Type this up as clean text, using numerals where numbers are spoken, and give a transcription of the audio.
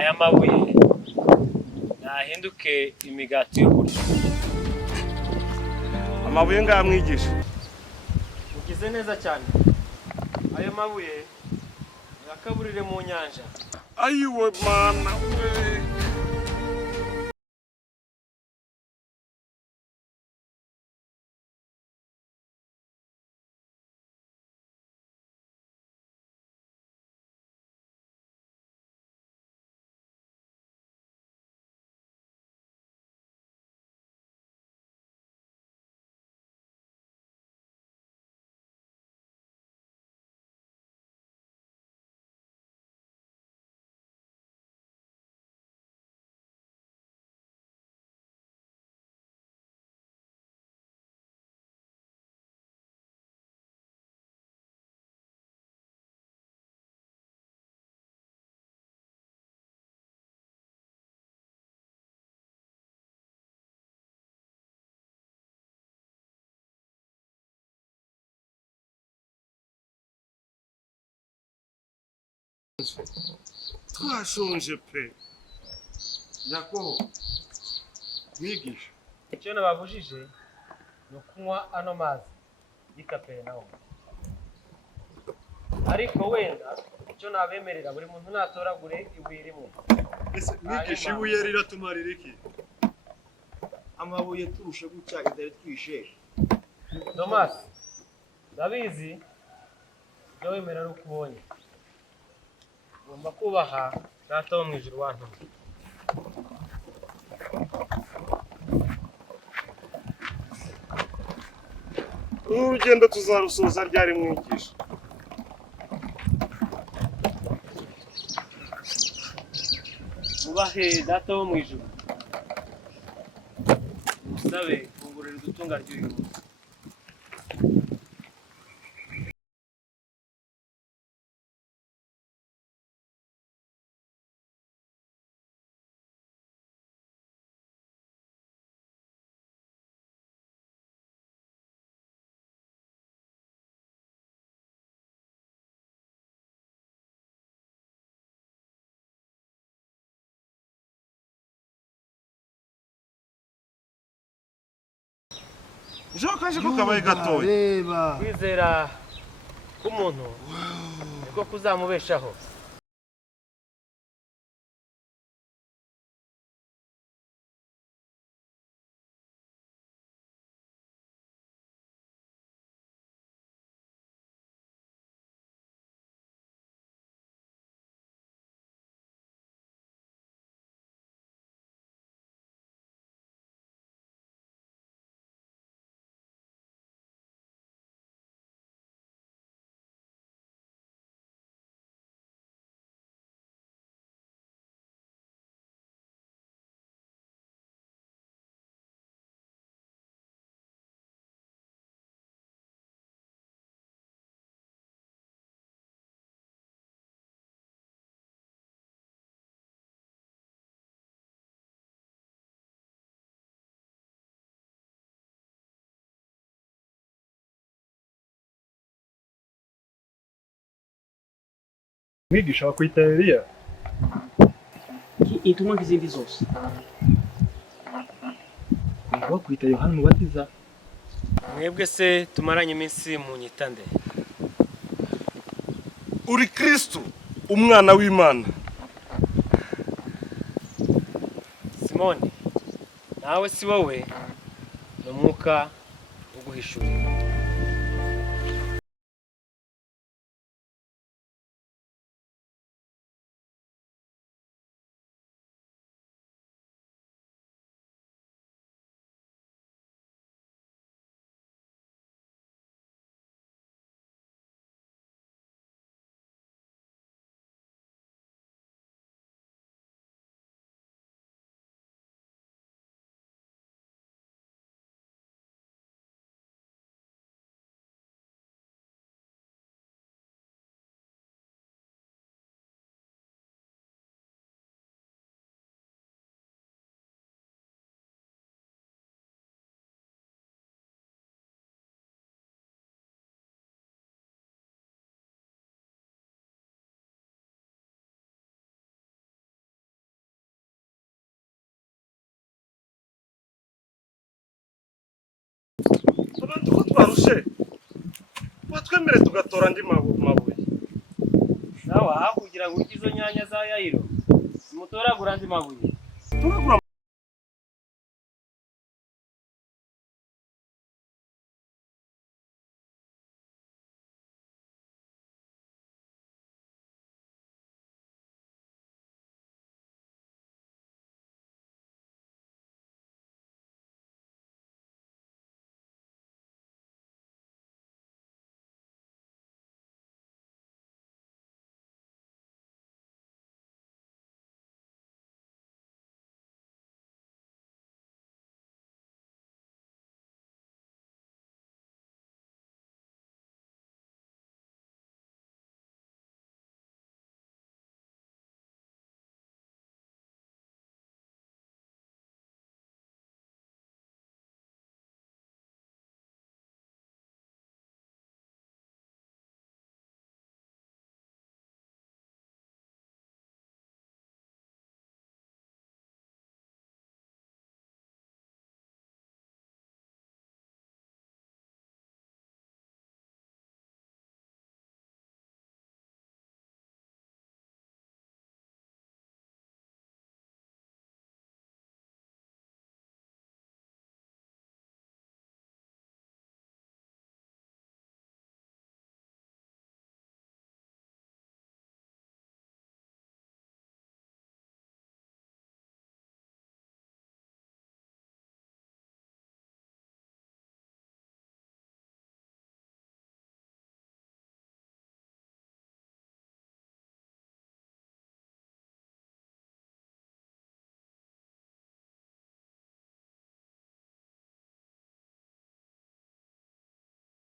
aya mabuye nahinduke imigati yo kurya. Amabuye ngamwigisha. Ugize neza cyane. Ayo mabuye yakaburire mu nyanja. Ayiwe mana we. Twashonje pe. Yakobo. Mwigisha. Icyo nababujije no kunywa ano mazi y'Ikaperinaum. Ariko wenda icyo nabemerera buri muntu natoragure ibuye rimwe. Ese mwigisha ibuye riratumarira iki? Amabuye turushe gutya idari twishe. Thomas, ndabizi ibyo wemera ari ukubonye. Ugomba kubaha data wo mu ijuru wantumye. Urugendo tuzarusoza ryari mwigisha? Ubahe data wo mu ijuru. Musabe kungurira udutunga ry'uyu munsi. Joka ko kabaye gatoya. Reba. Kwizera k'umuntu niko kuzamubeshaho. Mwigisha wakwita Eliya. Intumwa nk'izindi zose. Wakwita Yohana Umubatiza. Mwebwe se tumaranye iminsi mu nyitande. Uri Kristo, umwana w'Imana. Simoni, nawe si wowe n'umwuka wo guhishura. she watwemere tugatora andi mabuye. Sawa, hakugira ngo urye izo nyanya za Yayiro. Mutoragura andi mabuye. Tugagura